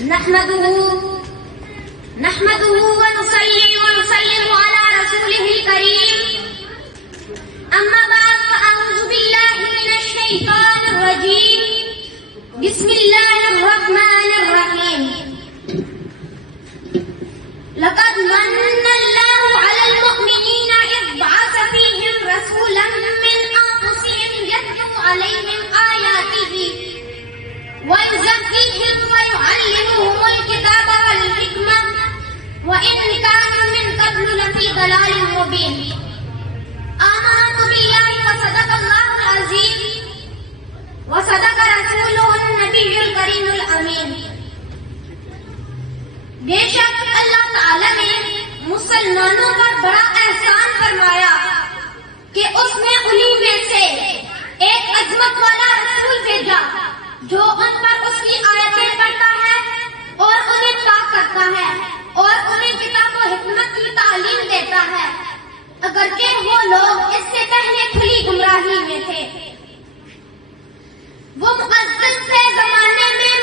نحمده ونصلي ونسلم على رسوله الكريم أما بعد فأعوذ بالله من الشيطان الرجيم بسم الله الرحمن الرحيم لقد من الله على المؤمنين إذ بعث فيهم رسولا من أنفسهم يتلو عليهم آياته ويزكيهم ويعلمهم الكتاب والحكمة وإن كانوا من قبل لفي ضلال مبين آمنت بالله وصدق الله العظيم وصدق رسوله النبي الكريم الأمين. بے شک اللہ تعالی نے مسلمانوں پر بڑا احسان فرمایا کہ اس نے انہی میں سے ایک عظمت والا رسول بھیجا جو ان پر اس کی آیتیں پڑھتا ہے اور انہیں پاک کرتا ہے اور انہیں کتاب و حکمت کی تعلیم دیتا ہے اگرچہ وہ لوگ اس سے پہلے کھلی گمراہی میں تھے. وہ معزز سے زمانے میں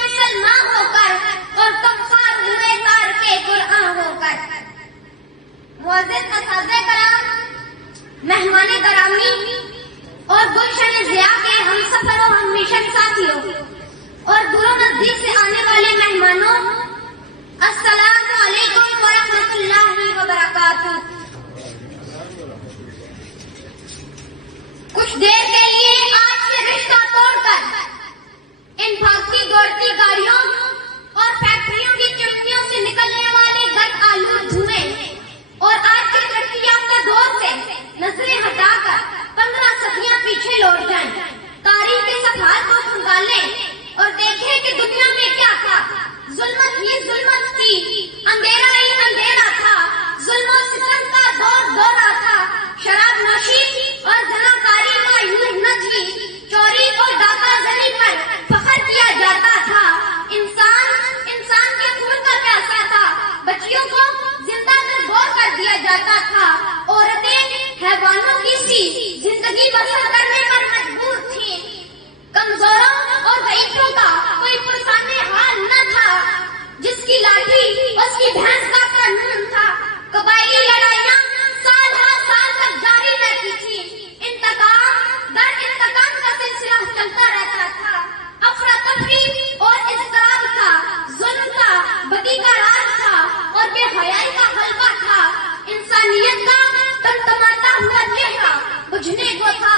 مسلمان ہو کر اور کمزور ہوئے تار کے قرآن ہو کر. معزز اساتذہ کرام، مہمان گرامی اور گلشن ضیاء کے ہم سفر و ہم مشن ساتھیوں اور دور و نزدیک سے آنے والے مہمانوں، السلام علیکم ورحمۃ اللہ وبرکاتہ. کچھ دیر کے لیے آج سے رشتہ توڑ کر ان بھاگتی دوڑتی گاڑیوں اور فیکٹریوں کی چمنیوں سے نکلنے والے گرد آلود دھوئیں اور آج کے ترقی یافتہ دور سے نظریں ہٹا کر 15 صدیاں پیچھے لوٹ جائیں. تاریخ کے صفحات کو کھنگالیں اور دیکھیں کہ دنیا میں کیا تھا. ظلمت ہی ظلمت تھی، اندھیرا ہی اندھیرا تھا، ظلم و ستم کا دور دورہ تھا. شراب نوشی اور زناکاری معیوب نہ تھی، چوری اور ڈاکہ زنی پر فخر کیا جاتا تھا. انسان کے خون کا پیاسا تھا، بچیوں کو زندہ سربور کر دیا جاتا تھا. عورتیں حیوانوں کی سی زندگی بسر کرنے پر مجبور تھیں. کمزوروں اور ضعیفوں کا کوئی پرسان حال نہ تھا. جس کی لاٹھی اس کی بھینس کا قانون تھا. قبائلی لڑائیاں سال ہر سال تک جاری رہتی تھی. انتقام در انتقام کا سلسلہ چلتا رہتا تھا. افراتفری اور اضطراب تھا، ظلم تھا، بدی کا راز تھا اور بے حیائی کا حلوہ تھا. انسانیت کا تمتماتا ہوا چہرہ بجھنے کو تھا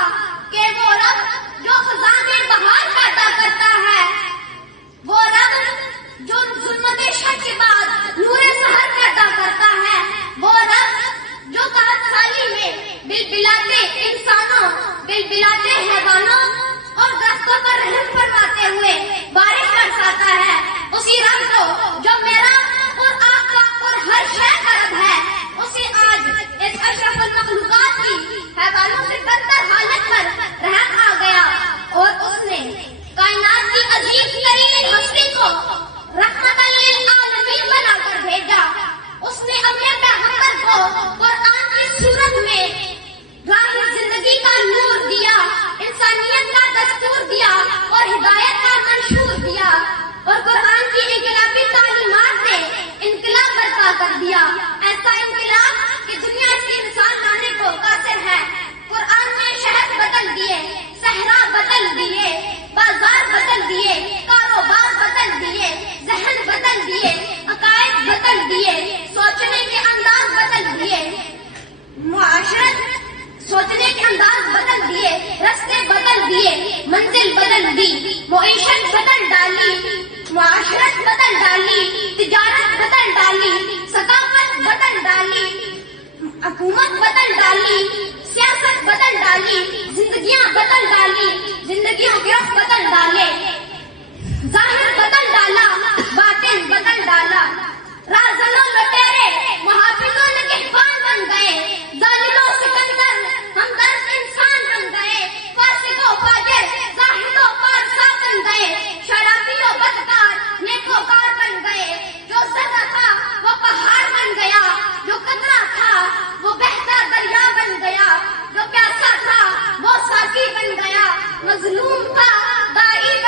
کہ وہ رب جو خزاں میں بہار پیدا کرتا ہے، وہ رب جو ظلمت شب کے بعد نور سحر پیدا کرتا ہے، وہ رب جو قحط سالی میں بلبلاتے انسانوں، بلبلاتے حیوانوں اور درختوں پر رحم فرماتے ہوئے بارش برساتا ہے، اسی رب کو جو میرا اور آپ کا اور ہر شے کا رب ہے، اسے آج اس اشرف المخلوقات کی حیوانوں سے بدتر حالت پر رحم آ گیا اور اس نے کائنات کی عظیم ترین ہستی کو رحمت للعالمین بنا کر بھیجا. اس نے اپنے پیغمبر کو قرآن کی صورت میں راہ زندگی کا نور دیا، انسانیت کا دستور دیا اور ہدایت کا منشور دیا اور قرآن کی انقلابی تعلیمات سے انقلاب برپا کر دیا. ایسا انقلاب کہ دنیا اس کی مثال لانے کو قاصر ہے. قرآن نے شہر بدل دیے، صحرا بدل دیے، بازار بدل دیے، کاروبار بدل دیے، ذہن بدل دیے، عقائد بدل دیے، سوچنے کے انداز بدل دیے، معاشرت سوچنے کے انداز بدل دیے، رستے بدل دیے، منزل بدل دی، معیشت بدل ڈالی، معاشرت بدل ڈالی، تجارت بدل ڈالی، ثقافت بدل ڈالی، حکومت بدل ڈالی، سیاست بدل ڈالی، زندگیاں بدل ڈالی، زندگیوں کے رخ بدل ڈالے، ظاہر بدل ڈالا، باطن بدل ڈالا. رازنوں لٹیرے محافظوں نگہبان بن گئے، ظالموں سکندر ہمدرد انسان بن گئے، فاسق و فاجر زاہد و پارسا بن گئے، شرابی و بدکار نیکوکار بن گئے. جو ذرہ تھا وہ پہاڑ بن گیا، جو قطرہ تھا وہ بہتا دریا بن گیا، جو پیاسا تھا وہ ساقی بن گیا، مظلوم تھا